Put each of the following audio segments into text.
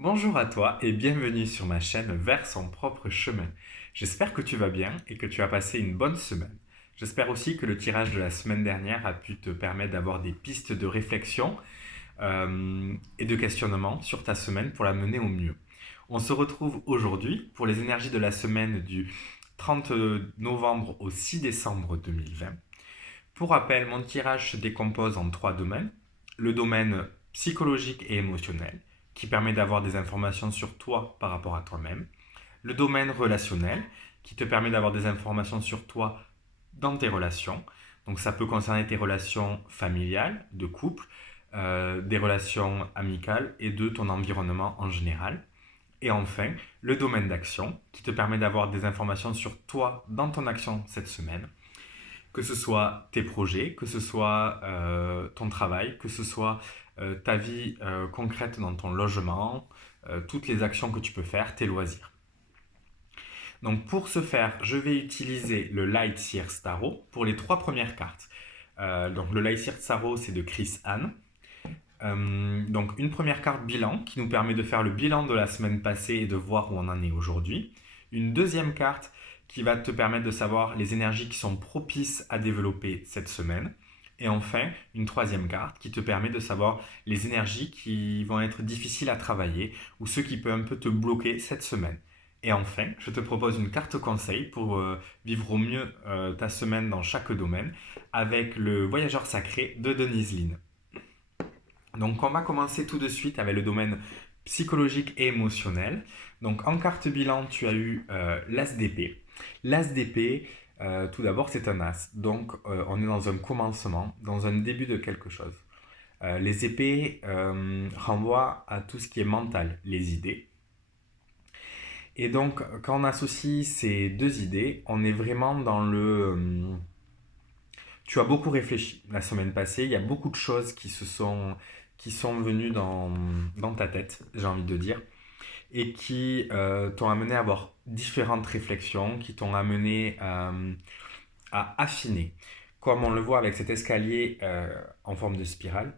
Bonjour à toi et bienvenue sur ma chaîne Vers son propre chemin. J'espère que tu vas bien et que tu as passé une bonne semaine. J'espère aussi que le tirage de la semaine dernière a pu te permettre d'avoir des pistes de réflexion et de questionnement sur ta semaine pour la mener au mieux. On se retrouve aujourd'hui pour les énergies de la semaine du 30 novembre au 6 décembre 2020. Pour rappel, mon tirage se décompose en trois domaines. Le domaine psychologique et émotionnel, qui permet d'avoir des informations sur toi par rapport à toi-même. Le domaine relationnel, qui te permet d'avoir des informations sur toi dans tes relations. Donc ça peut concerner tes relations familiales, de couple, des relations amicales et de ton environnement en général. Et enfin, le domaine d'action, qui te permet d'avoir des informations sur toi dans ton action cette semaine, que ce soit tes projets, que ce soit ton travail, que ce soit ta vie concrète dans ton logement, toutes les actions que tu peux faire, tes loisirs. Donc pour ce faire, je vais utiliser le Light Seer Tarot pour les trois premières cartes. Donc le Light Seer Tarot, c'est de Chris Hahn. Donc une première carte bilan qui nous permet de faire le bilan de la semaine passée et de voir où on en est aujourd'hui. Une deuxième carte qui va te permettre de savoir les énergies qui sont propices à développer cette semaine. Et enfin, une troisième carte qui te permet de savoir les énergies qui vont être difficiles à travailler ou ceux qui peuvent un peu te bloquer cette semaine. Et enfin, je te propose une carte conseil pour vivre au mieux ta semaine dans chaque domaine avec le voyageur sacré de Denise Lynn. Donc on va commencer tout de suite avec le domaine psychologique et émotionnel. Donc en carte bilan, tu as eu l'As d'épée. L'As d'épée, tout d'abord, c'est un As. Donc on est dans un commencement, dans un début de quelque chose. Les épées renvoient à tout ce qui est mental, les idées. Et donc quand on associe ces deux idées, on est vraiment dans le... tu as beaucoup réfléchi la semaine passée, il y a beaucoup de choses qui sont venues dans ta tête, j'ai envie de dire, et qui t'ont amené à avoir différentes réflexions, qui t'ont amené à affiner. Comme on le voit avec cet escalier en forme de spirale,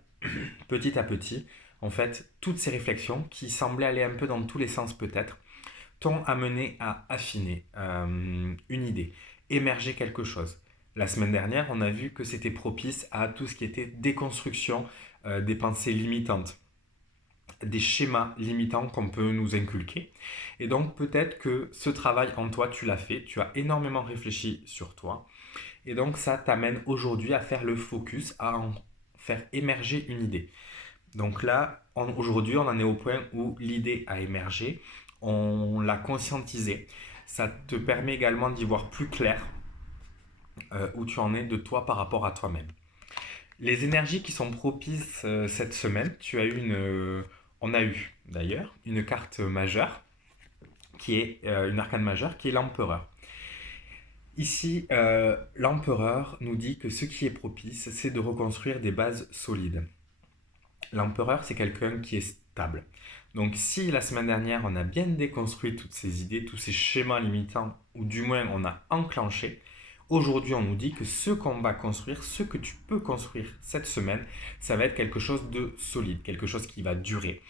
petit à petit, en fait, toutes ces réflexions qui semblaient aller un peu dans tous les sens peut-être, t'ont amené à affiner une idée, émerger quelque chose. La semaine dernière, on a vu que c'était propice à tout ce qui était déconstruction des pensées limitantes, des schémas limitants qu'on peut nous inculquer. Et donc peut-être que ce travail en toi, tu l'as fait, tu as énormément réfléchi sur toi. Et donc ça t'amène aujourd'hui à faire le focus, à en faire émerger une idée. Donc là, aujourd'hui, on en est au point où l'idée a émergé, on l'a conscientisée. Ça te permet également d'y voir plus clair où tu en es de toi par rapport à toi-même. Les énergies qui sont propices cette semaine, on a eu d'ailleurs une carte majeure, qui est une arcane majeure, qui est l'empereur. Ici, l'empereur nous dit que ce qui est propice, c'est de reconstruire des bases solides. L'empereur, c'est quelqu'un qui est stable. Donc si la semaine dernière, on a bien déconstruit toutes ces idées, tous ces schémas limitants, ou du moins on a enclenché, aujourd'hui on nous dit que ce qu'on va construire, ce que tu peux construire cette semaine, ça va être quelque chose de solide, quelque chose qui va durer,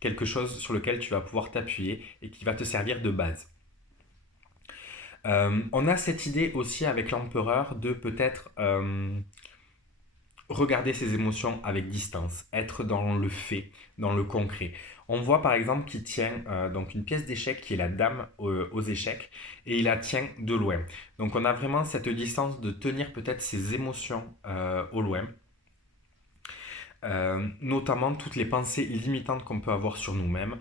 quelque chose sur lequel tu vas pouvoir t'appuyer et qui va te servir de base. On a cette idée aussi avec l'empereur de peut-être regarder ses émotions avec distance, être dans le fait, dans le concret. On voit par exemple qu'il tient donc une pièce d'échec qui est la dame aux échecs et il la tient de loin. Donc on a vraiment cette distance de tenir peut-être ses émotions au loin, notamment toutes les pensées limitantes qu'on peut avoir sur nous-mêmes.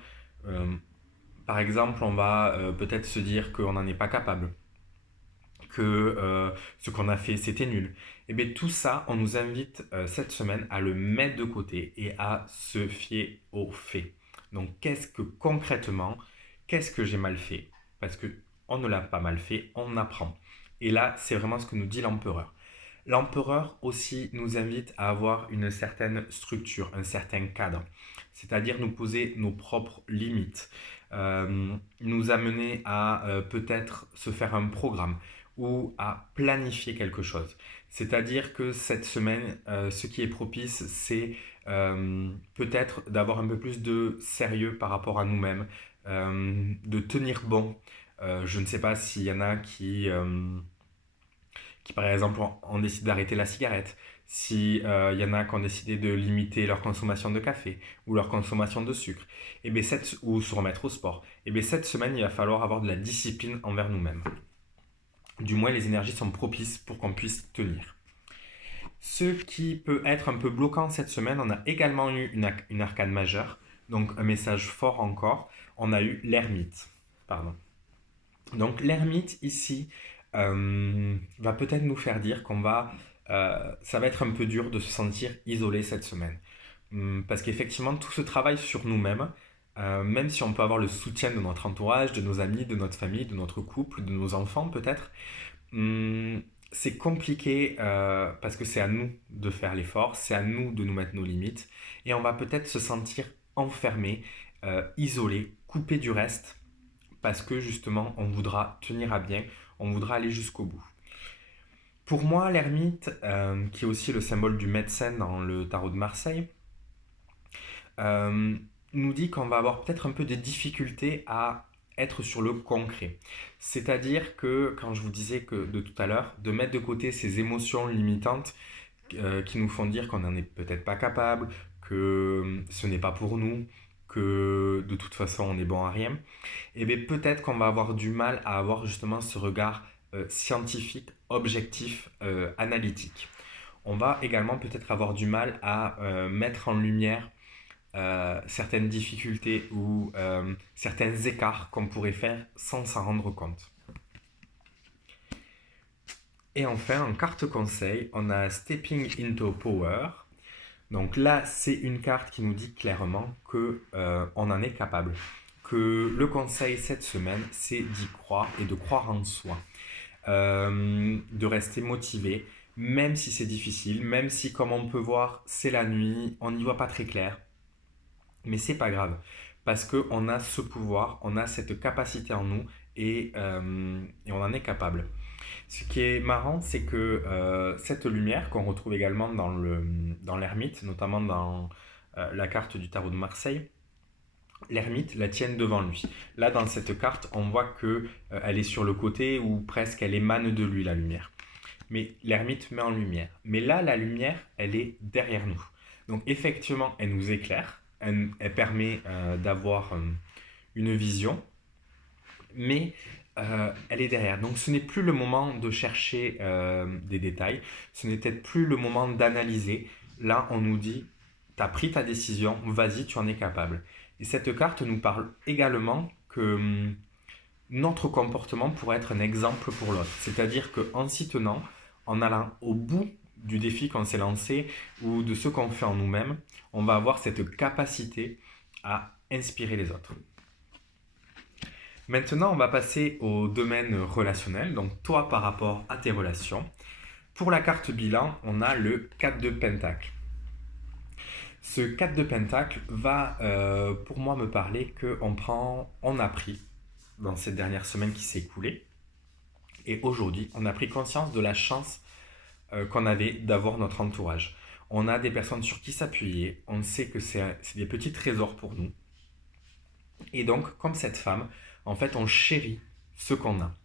Euh, Par exemple, on va peut-être se dire qu'on n'en est pas capable, que ce qu'on a fait c'était nul. Et bien tout ça, on nous invite cette semaine à le mettre de côté et à se fier aux faits. Donc qu'est-ce que concrètement, qu'est-ce que j'ai mal fait? Parce que on ne l'a pas mal fait, on apprend. Et là, c'est vraiment ce que nous dit l'empereur. L'empereur aussi nous invite à avoir une certaine structure, un certain cadre, c'est-à-dire nous poser nos propres limites, nous amener à peut-être se faire un programme ou à planifier quelque chose. C'est-à-dire que cette semaine, ce qui est propice, c'est peut-être d'avoir un peu plus de sérieux par rapport à nous-mêmes, de tenir bon. Je ne sais pas s'il y en a qui par exemple ont décidé d'arrêter la cigarette, si y en a qui ont décidé de limiter leur consommation de café ou leur consommation de sucre, et bien ou se remettre au sport, et bien cette semaine il va falloir avoir de la discipline envers nous-mêmes. Du moins les énergies sont propices pour qu'on puisse tenir. Ce qui peut être un peu bloquant cette semaine, on a également eu une arcane majeure, donc un message fort encore, on a eu l'ermite. Pardon. Donc l'ermite ici va peut-être nous faire dire ça va être un peu dur de se sentir isolé cette semaine. Parce qu'effectivement, tout ce travail sur nous-mêmes, même si on peut avoir le soutien de notre entourage, de nos amis, de notre famille, de notre couple, de nos enfants peut-être, hum, c'est compliqué parce que c'est à nous de faire l'effort, c'est à nous de nous mettre nos limites, et on va peut-être se sentir enfermé, isolé, coupé du reste, parce que justement, on voudra tenir à bien, on voudra aller jusqu'au bout. Pour moi, l'ermite, qui est aussi le symbole du médecin dans le tarot de Marseille, euh, nous dit qu'on va avoir peut-être un peu des difficultés à être sur le concret. C'est-à-dire que, quand je vous disais que de tout à l'heure, de mettre de côté ces émotions limitantes qui nous font dire qu'on n'en est peut-être pas capable, que ce n'est pas pour nous, que de toute façon on est bon à rien, et bien peut-être qu'on va avoir du mal à avoir justement ce regard scientifique, objectif, analytique. On va également peut-être avoir du mal à mettre en lumière certaines difficultés ou certains écarts qu'on pourrait faire sans s'en rendre compte. Et enfin, en carte conseil, on a Stepping into Power. Donc là, c'est une carte qui nous dit clairement que on en est capable. Que le conseil cette semaine, c'est d'y croire et de croire en soi. De rester motivé, même si c'est difficile, même si, comme on peut voir, c'est la nuit, on n'y voit pas très clair. Mais c'est pas grave, parce qu'on a ce pouvoir, on a cette capacité en nous et on en est capable. Ce qui est marrant, c'est que cette lumière qu'on retrouve également dans l'ermite, notamment dans la carte du tarot de Marseille, l'ermite la tienne devant lui. Là, dans cette carte, on voit que elle est sur le côté ou presque elle émane de lui, la lumière. Mais l'ermite met en lumière. Mais là, la lumière, elle est derrière nous. Donc effectivement, elle nous éclaire, elle permet d'avoir une vision, mais elle est derrière. Donc ce n'est plus le moment de chercher des détails, ce n'est peut-être plus le moment d'analyser. Là, on nous dit, tu as pris ta décision, vas-y, tu en es capable. Et cette carte nous parle également que notre comportement pourrait être un exemple pour l'autre. C'est-à-dire qu'en s'y tenant, en allant au bout du défi qu'on s'est lancé ou de ce qu'on fait en nous-mêmes, on va avoir cette capacité à inspirer les autres. Maintenant, on va passer au domaine relationnel, donc toi par rapport à tes relations. Pour la carte bilan, on a le 4 de Pentacle. Ce 4 de Pentacle va pour moi me parler qu'on a pris dans cette dernière semaine qui s'est écoulée. Et aujourd'hui, on a pris conscience de la chance qu'on avait d'avoir notre entourage. On a des personnes sur qui s'appuyer, on sait que c'est des petits trésors pour nous. Et donc, comme cette femme, en fait, on chérit ce qu'on a.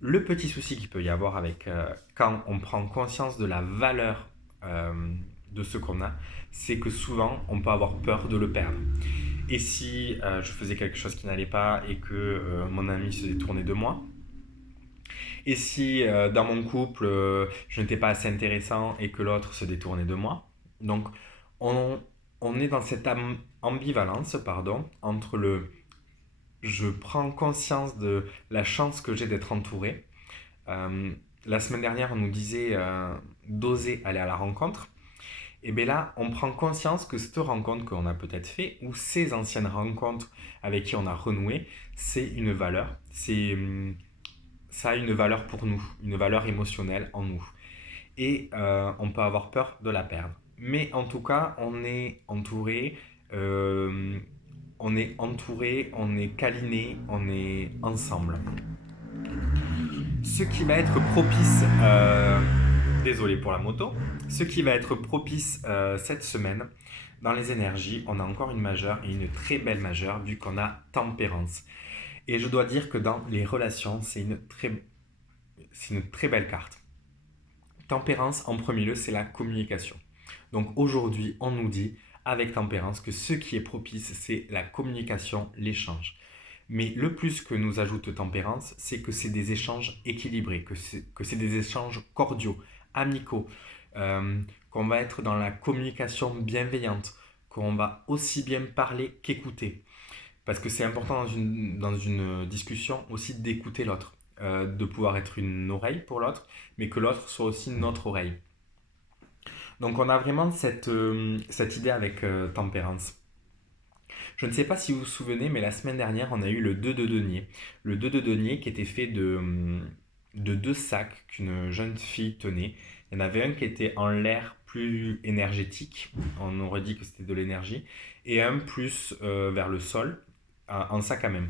Le petit souci qu'il peut y avoir avec quand on prend conscience de la valeur de ce qu'on a, c'est que souvent, on peut avoir peur de le perdre. Et si je faisais quelque chose qui n'allait pas et que mon ami se détournait de moi, et si dans mon couple, je n'étais pas assez intéressant et que l'autre se détournait de moi, donc on, on est dans cette ambivalence entre le je prends conscience de la chance que j'ai d'être entouré. Euh, la semaine dernière, on nous disait d'oser aller à la rencontre. Et bien là, on prend conscience que cette rencontre qu'on a peut-être fait, ou ces anciennes rencontres avec qui on a renoué, c'est une valeur. Ça a une valeur pour nous, une valeur émotionnelle en nous. Et on peut avoir peur de la perdre. Mais en tout cas, on est entouré, on est câliné, on est ensemble. Ce qui va être propice désolé pour la moto. Ce qui va être propice cette semaine dans les énergies, on a encore une majeure et une très belle majeure vu qu'on a tempérance. Et je dois dire que dans les relations, c'est une très belle carte. Tempérance, en premier lieu, c'est la communication. Donc aujourd'hui, on nous dit avec tempérance que ce qui est propice, c'est la communication, l'échange. Mais le plus que nous ajoute tempérance, c'est que c'est des échanges équilibrés, que c'est des échanges cordiaux, amicaux, qu'on va être dans la communication bienveillante, qu'on va aussi bien parler qu'écouter. Parce que c'est important dans une discussion aussi d'écouter l'autre, de pouvoir être une oreille pour l'autre, mais que l'autre soit aussi notre oreille. Donc on a vraiment cette idée avec tempérance. Je ne sais pas si vous vous souvenez, mais la semaine dernière, on a eu le 2 de denier. Le 2 de denier qui était fait de deux sacs qu'une jeune fille tenait. Il y en avait un qui était en l'air plus énergétique, on aurait dit que c'était de l'énergie, et un plus vers le sol, en sac à main.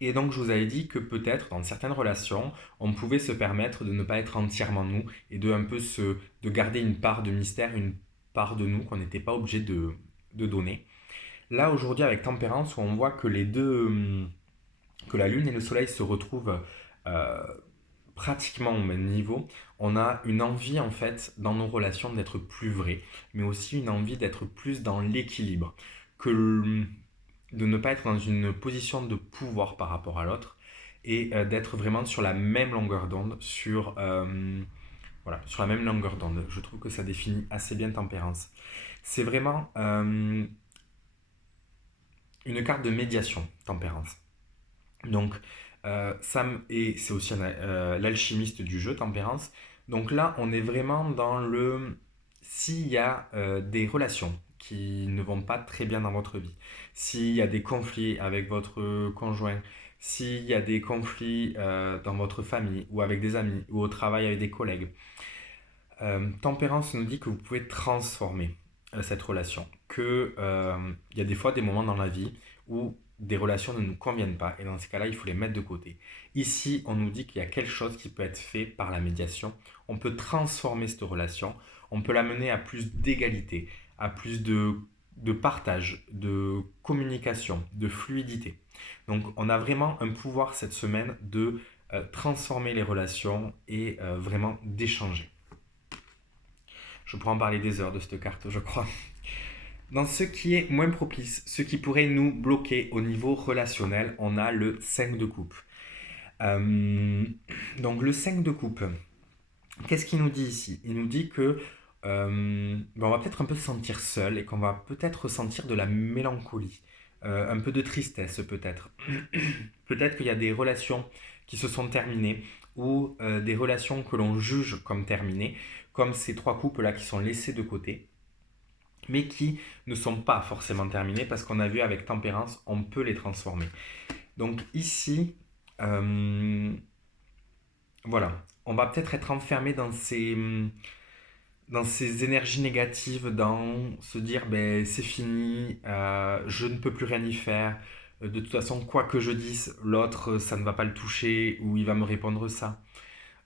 Et donc je vous avais dit que peut-être dans certaines relations, on pouvait se permettre de ne pas être entièrement nous et de garder une part de mystère, une part de nous qu'on n'était pas obligé de donner. Là aujourd'hui avec Tempérance, où on voit que les deux, que la Lune et le Soleil se retrouvent euh, pratiquement au même niveau, on a une envie en fait dans nos relations d'être plus vrai, mais aussi une envie d'être plus dans l'équilibre, que de ne pas être dans une position de pouvoir par rapport à l'autre et d'être vraiment sur la même longueur d'onde, voilà, sur la même longueur d'onde. Je trouve que ça définit assez bien Tempérance. C'est vraiment une carte de médiation, Tempérance. Donc, et c'est aussi l'alchimiste du jeu, Tempérance. Donc là, on est vraiment dans le... S'il y a des relations qui ne vont pas très bien dans votre vie, s'il y a des conflits avec votre conjoint, s'il y a des conflits dans votre famille ou avec des amis ou au travail avec des collègues, Tempérance nous dit que vous pouvez transformer cette relation, que il y a des fois des moments dans la vie où des relations ne nous conviennent pas et dans ces cas-là, il faut les mettre de côté. Ici, on nous dit qu'il y a quelque chose qui peut être fait par la médiation. On peut transformer cette relation, on peut l'amener à plus d'égalité, à plus de partage, de communication, de fluidité. Donc, on a vraiment un pouvoir cette semaine de transformer les relations et vraiment d'échanger. Je pourrais en parler des heures de cette carte, je crois. Dans ce qui est moins propice, ce qui pourrait nous bloquer au niveau relationnel, on a le 5 de coupe. Euh, donc le 5 de coupe, qu'est-ce qu'il nous dit ici? Il nous dit que on va peut-être un peu se sentir seul et qu'on va peut-être ressentir de la mélancolie, un peu de tristesse peut-être. Peut-être qu'il y a des relations qui se sont terminées ou des relations que l'on juge comme terminées, comme ces trois couples-là qui sont laissés de côté, mais qui ne sont pas forcément terminées parce qu'on a vu avec Tempérance, on peut les transformer. Donc ici, voilà, on va peut-être être enfermé dans ces énergies négatives, dans se dire ben, c'est fini, je ne peux plus rien y faire, de toute façon, quoi que je dise, l'autre, ça ne va pas le toucher ou il va me répondre ça.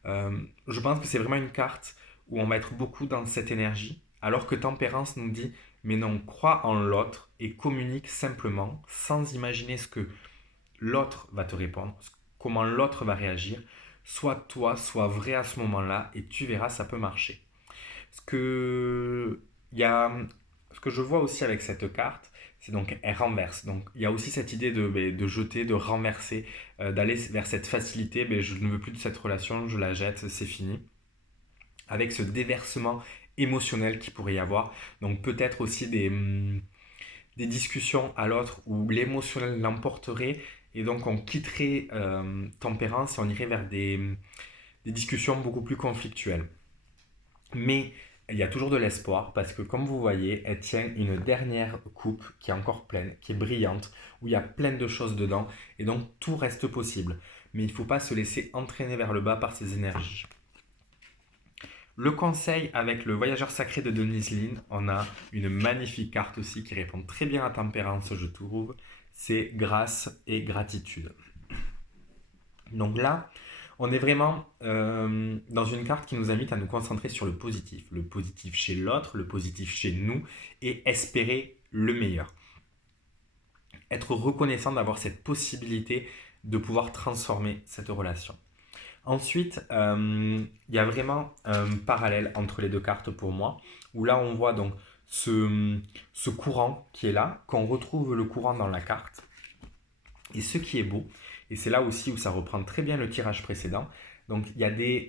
Je pense que c'est vraiment une carte où on va être beaucoup dans cette énergie, alors que Tempérance nous dit mais non, crois en l'autre et communique simplement sans imaginer ce que l'autre va te répondre, comment l'autre va réagir. Sois toi, sois vrai à ce moment-là et tu verras, ça peut marcher. Ce que, il y a, ce que je vois aussi avec cette carte, c'est donc elle renverse. Donc il y a aussi cette idée de jeter, de renverser, d'aller vers cette facilité. Je ne veux plus de cette relation, je la jette, c'est fini. Avec ce déversement émotionnel qu'il pourrait y avoir. Donc peut-être aussi des discussions à l'autre où l'émotionnel l'emporterait et donc on quitterait Tempérance et on irait vers des discussions beaucoup plus conflictuelles. Mais il y a toujours de l'espoir parce que comme vous voyez, elle tient une dernière coupe qui est encore pleine, qui est brillante, où il y a plein de choses dedans et donc tout reste possible. Mais il ne faut pas se laisser entraîner vers le bas par ces énergies. Le conseil avec le voyageur sacré de Denise Lynn, on a une magnifique carte aussi qui répond très bien à Tempérance, je trouve. C'est grâce et gratitude. Donc là, On est vraiment dans une carte qui nous invite à nous concentrer sur le positif chez l'autre, le positif chez nous, et espérer le meilleur. Être reconnaissant d'avoir cette possibilité de pouvoir transformer cette relation. Ensuite, il y a vraiment un parallèle entre les deux cartes pour moi, où là on voit donc ce courant qui est là, qu'on retrouve le courant dans la carte. Et ce qui est beau, et c'est là aussi où ça reprend très bien le tirage précédent, donc il y a des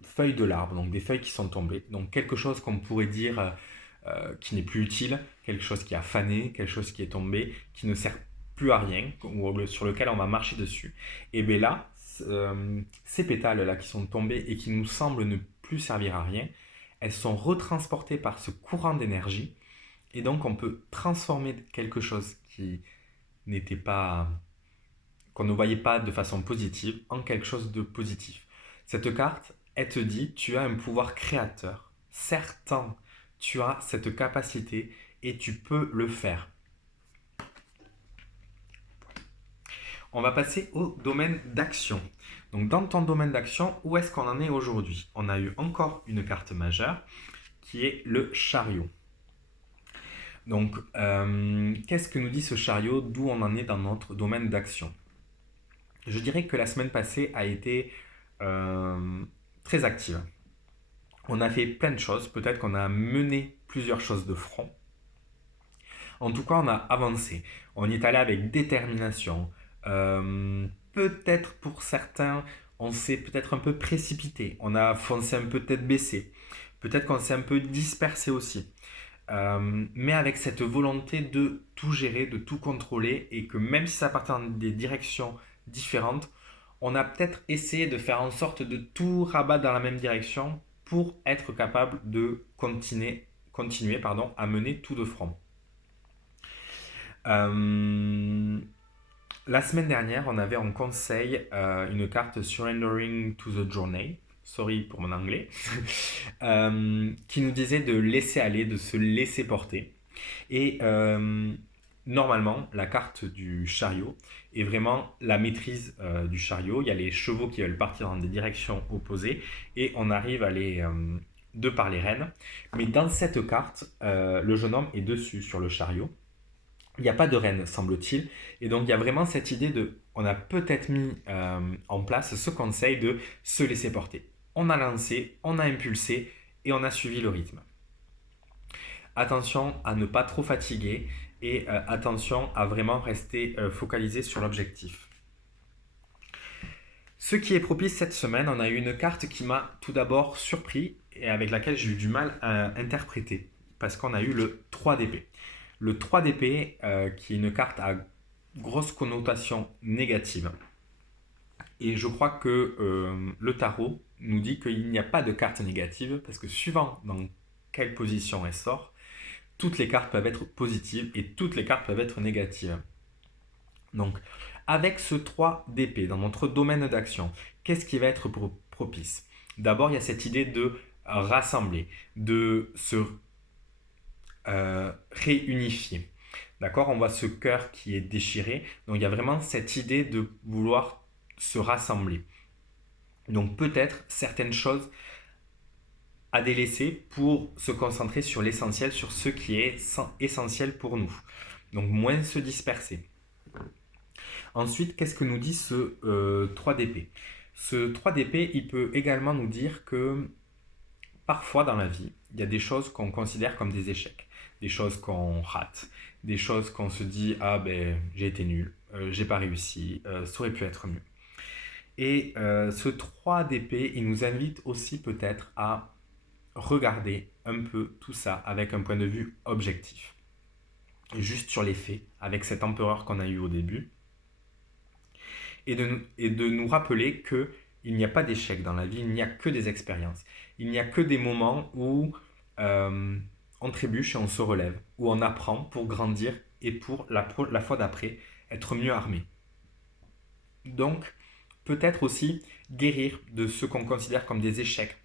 feuilles de l'arbre, donc des feuilles qui sont tombées, donc quelque chose qu'on pourrait dire qui n'est plus utile, quelque chose qui a fané, quelque chose qui est tombé, qui ne sert plus à rien, ou sur lequel on va marcher dessus. Et bien là, ces pétales-là qui sont tombés et qui nous semblent ne plus servir à rien, elles sont retransportées par ce courant d'énergie, et donc on peut transformer quelque chose qui n'était pas, qu'on ne voyait pas de façon positive en quelque chose de positif. Cette carte, elle te dit, tu as un pouvoir créateur. Certain, tu as cette capacité et tu peux le faire. On va passer au domaine d'action. Donc dans ton domaine d'action, où est-ce qu'on en est aujourd'hui? On a eu encore une carte majeure qui est le chariot. Donc qu'est-ce que nous dit ce chariot? D'où on en est dans notre domaine d'action? Je dirais que la semaine passée a été très active. On a fait plein de choses, peut-être qu'on a mené plusieurs choses de front. En tout cas, on a avancé. On y est allé avec détermination. Peut-être pour certains, on s'est peut-être un peu précipité. On a foncé un peu tête baissée. Peut-être qu'on s'est un peu dispersé aussi. Mais avec cette volonté de tout gérer, de tout contrôler, et que même si ça partait dans des directions différentes, on a peut-être essayé de faire en sorte de tout rabattre dans la même direction pour être capable de continuer à mener tout de front. La semaine dernière, on avait en conseil une carte Surrendering to the Journey, sorry pour mon anglais, qui nous disait de laisser aller, de se laisser porter. Et normalement, la carte du chariot est vraiment la maîtrise du chariot. Il y a les chevaux qui veulent partir dans des directions opposées et on arrive à les de par les rênes. Mais dans cette carte, le jeune homme est dessus sur le chariot. Il n'y a pas de reine, semble-t-il. Et donc, il y a vraiment cette idée de... On a peut-être mis en place ce conseil de se laisser porter. On a lancé, on a impulsé et on a suivi le rythme. Attention à ne pas trop fatiguer et attention à vraiment rester focalisé sur l'objectif. Ce qui est propice cette semaine, on a eu une carte qui m'a tout d'abord surpris et avec laquelle j'ai eu du mal à interpréter parce qu'on a eu le 3 d'épée. Le 3 d'épée, qui est une carte à grosse connotation négative. Et je crois que le tarot nous dit qu'il n'y a pas de carte négative parce que suivant dans quelle position elle sort, toutes les cartes peuvent être positives et toutes les cartes peuvent être négatives. Donc, avec ce 3 d'épée dans notre domaine d'action, qu'est-ce qui va être propice? D'abord, il y a cette idée de rassembler, de se réunifier. D'accord? On voit ce cœur qui est déchiré. Donc, il y a vraiment cette idée de vouloir se rassembler. Donc, peut-être certaines choses à délaisser pour se concentrer sur l'essentiel, sur ce qui est essentiel pour nous. Donc, moins se disperser. Ensuite, qu'est-ce que nous dit ce 3 d'épée? Ce 3 d'épée, il peut également nous dire que parfois dans la vie, il y a des choses qu'on considère comme des échecs, des choses qu'on rate, des choses qu'on se dit « Ah ben, j'ai été nul, j'ai pas réussi, ça aurait pu être mieux ». Et ce 3 d'épée, il nous invite aussi peut-être à regarder un peu tout ça avec un point de vue objectif. Juste sur les faits, avec cet empereur qu'on a eu au début. Et de nous rappeler qu'il n'y a pas d'échec dans la vie, il n'y a que des expériences. Il n'y a que des moments où on trébuche et on se relève, où on apprend pour grandir et pour la fois d'après être mieux armé. Donc, peut-être aussi guérir de ce qu'on considère comme des échecs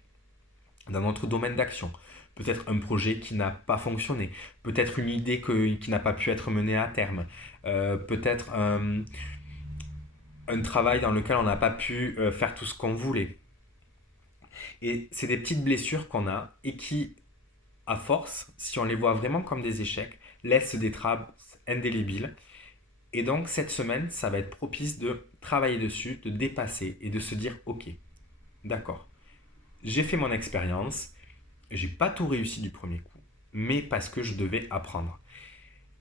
dans notre domaine d'action. Peut-être un projet qui n'a pas fonctionné, peut-être une idée qui n'a pas pu être menée à terme, peut-être un travail dans lequel on n'a pas pu faire tout ce qu'on voulait. Et c'est des petites blessures qu'on a et qui, à force, si on les voit vraiment comme des échecs, laissent des traces indélébiles. Et donc cette semaine, ça va être propice de travailler dessus, de dépasser et de se dire ok, d'accord, j'ai fait mon expérience, j'ai pas tout réussi du premier coup, mais parce que je devais apprendre.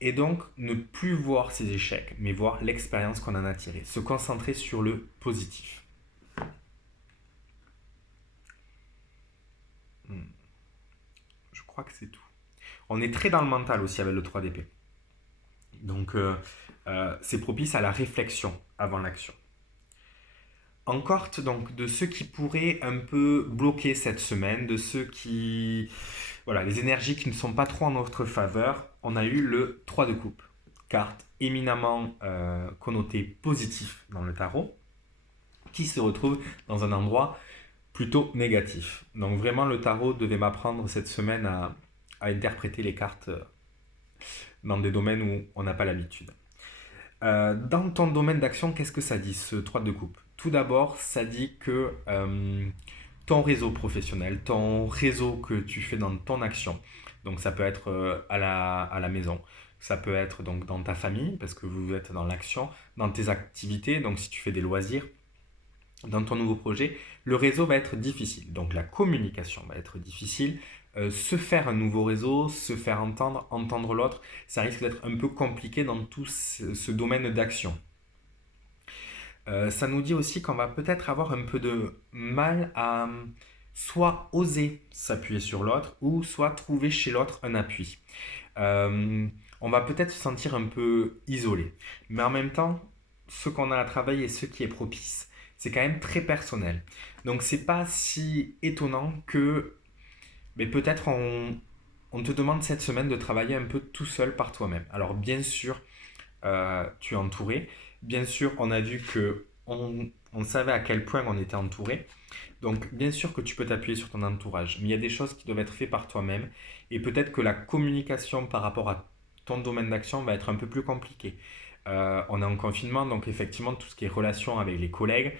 Et donc ne plus voir ces échecs, mais voir l'expérience qu'on en a tirée, se concentrer sur le positif. Hmm, Je crois que c'est tout. On est très dans le mental aussi avec le 3 d'épée. Donc c'est propice à la réflexion avant l'action. En carte donc de ceux qui pourraient un peu bloquer cette semaine, de ceux qui... Voilà, les énergies qui ne sont pas trop en notre faveur, on a eu le 3 de coupe. Carte éminemment connotée positif dans le tarot, qui se retrouve dans un endroit plutôt négatif. Donc vraiment le tarot devait m'apprendre cette semaine à interpréter les cartes dans des domaines où on n'a pas l'habitude. Dans ton domaine d'action, qu'est-ce que ça dit, ce 3 de coupe? Tout d'abord, ça dit que ton réseau professionnel, ton réseau que tu fais dans ton action, donc ça peut être à la maison, ça peut être donc dans ta famille, parce que vous êtes dans l'action, dans tes activités, donc si tu fais des loisirs, dans ton nouveau projet, le réseau va être difficile. Donc la communication va être difficile. Se faire un nouveau réseau, se faire entendre, entendre l'autre, ça risque d'être un peu compliqué dans tout ce domaine d'action. Ça nous dit aussi qu'on va peut-être avoir un peu de mal à soit oser s'appuyer sur l'autre ou soit trouver chez l'autre un appui. On va peut-être se sentir un peu isolé. Mais en même temps, ce qu'on a à travailler et ce qui est propice, c'est quand même très personnel. Donc c'est pas si étonnant que mais peut-être on te demande cette semaine de travailler un peu tout seul par toi-même. Alors bien sûr, tu es entouré. Bien sûr, on a vu que on savait à quel point on était entouré. Donc, bien sûr que tu peux t'appuyer sur ton entourage, mais il y a des choses qui doivent être faites par toi-même. Et peut-être que la communication par rapport à ton domaine d'action va être un peu plus compliquée. On est en confinement, donc effectivement, tout ce qui est relation avec les collègues,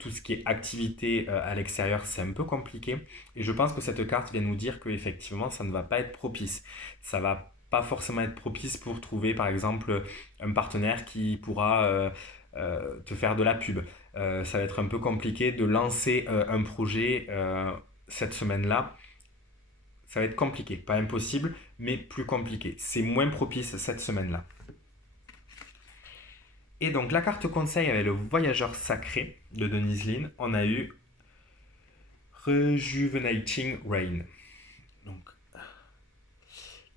tout ce qui est activité à l'extérieur, c'est un peu compliqué. Et je pense que cette carte vient nous dire que effectivement, ça ne va pas être propice. Ça va pas forcément être propice pour trouver, par exemple, un partenaire qui pourra te faire de la pub. Ça va être un peu compliqué de lancer un projet cette semaine-là. Ça va être compliqué, pas impossible, mais plus compliqué. C'est moins propice cette semaine-là. Et donc la carte conseil avec le voyageur sacré de Denise Lynn, on a eu Rejuvenating Rain. Donc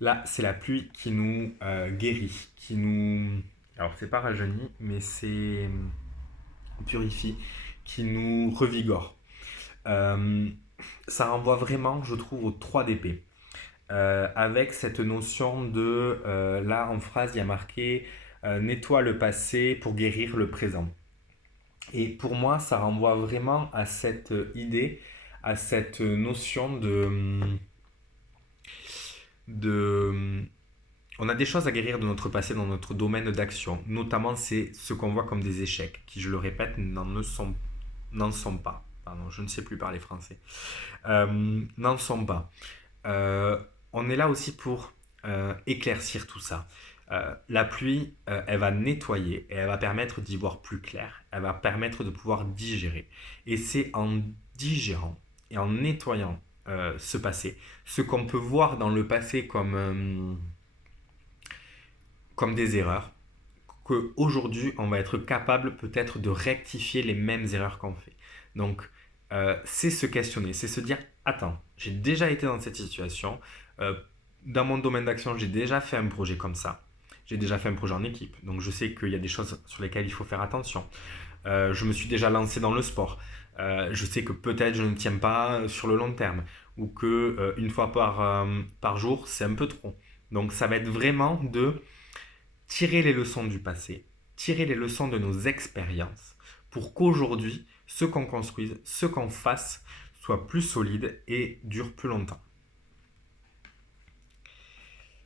là, c'est la pluie qui nous guérit, qui nous... Alors c'est pas rajeunit, mais c'est purifie, qui nous revigore. Euh, Ça renvoie vraiment, je trouve, au 3 d'épée. Avec cette notion de, là en phrase, il y a marqué nettoie le passé pour guérir le présent. Et pour moi, ça renvoie vraiment à cette idée, à cette notion de on a des choses à guérir de notre passé dans notre domaine d'action. Notamment, c'est ce qu'on voit comme des échecs, qui, je le répète, n'en sont pas. Pardon, je ne sais plus parler français. N'en sont pas. Euh, on est là aussi pour éclaircir tout ça. La pluie, elle va nettoyer et elle va permettre d'y voir plus clair. Elle va permettre de pouvoir digérer. Et c'est en digérant et en nettoyant ce passé, ce qu'on peut voir dans le passé comme des erreurs, qu'aujourd'hui, on va être capable peut-être de rectifier les mêmes erreurs qu'on fait. Donc, c'est se questionner, c'est se dire, attends, j'ai déjà été dans cette situation, euh, dans mon domaine d'action, j'ai déjà fait un projet comme ça, j'ai déjà fait un projet en équipe, donc je sais qu'il y a des choses sur lesquelles il faut faire attention. Je me suis déjà lancé dans le sport. Je sais que peut-être je ne tiens pas sur le long terme ou que une fois par jour, c'est un peu trop. Donc ça va être vraiment de tirer les leçons du passé, tirer les leçons de nos expériences pour qu'aujourd'hui, ce qu'on construise, ce qu'on fasse soit plus solide et dure plus longtemps.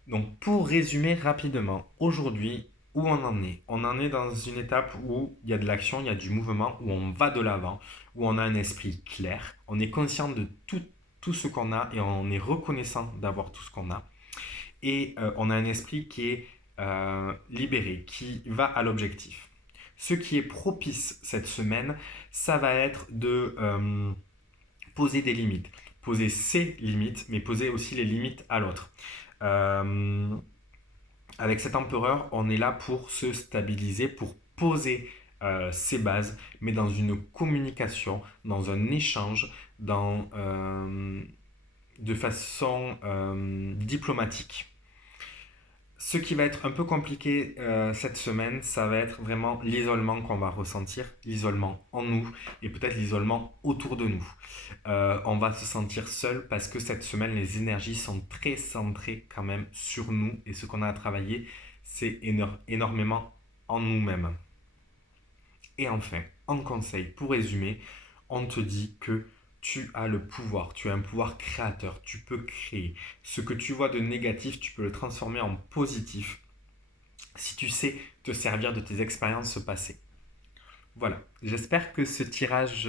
Donc pour résumer rapidement, aujourd'hui, Où on en est? On en est dans une étape où il y a de l'action, il y a du mouvement, où on va de l'avant, où on a un esprit clair, on est conscient de tout ce qu'on a et on est reconnaissant d'avoir tout ce qu'on a. Et on a un esprit qui est libéré, qui va à l'objectif. Ce qui est propice cette semaine, ça va être de poser des limites. Poser ses limites, mais poser aussi les limites à l'autre. Euh, Avec cet empereur, on est là pour se stabiliser, pour poser ses bases, mais dans une communication, dans un échange, de façon diplomatique. Ce qui va être un peu compliqué cette semaine, ça va être vraiment l'isolement qu'on va ressentir, l'isolement en nous et peut-être l'isolement autour de nous. On va se sentir seul parce que cette semaine, les énergies sont très centrées quand même sur nous et ce qu'on a à travailler, c'est énormément en nous-mêmes. Et enfin, en conseil, pour résumer, on te dit que tu as le pouvoir, tu as un pouvoir créateur, tu peux créer. Ce que tu vois de négatif, tu peux le transformer en positif si tu sais te servir de tes expériences passées. Voilà, j'espère que ce tirage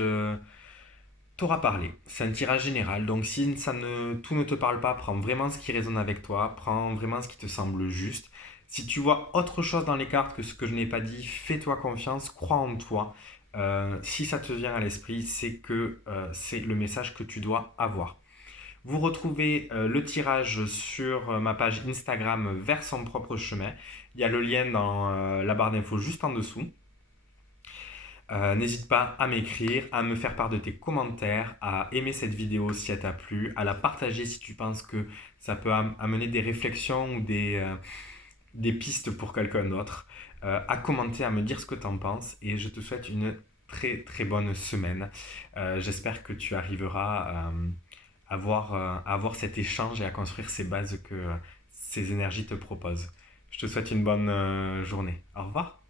t'aura parlé. C'est un tirage général, donc si tout ne te parle pas, prends vraiment ce qui résonne avec toi, prends vraiment ce qui te semble juste. Si tu vois autre chose dans les cartes que ce que je n'ai pas dit, fais-toi confiance, crois en toi. Si ça te vient à l'esprit, c'est que c'est le message que tu dois avoir. Vous retrouvez le tirage sur ma page Instagram vers son propre chemin. Il y a le lien dans la barre d'infos juste en dessous. N'hésite pas à m'écrire, à me faire part de tes commentaires, à aimer cette vidéo si elle t'a plu, à la partager si tu penses que ça peut amener des réflexions ou des pistes pour quelqu'un d'autre, à commenter, à me dire ce que tu en penses et je te souhaite une très très bonne semaine. J'espère que tu arriveras à avoir cet échange et à construire ces bases que ces énergies te proposent. Je te souhaite une bonne journée. Au revoir.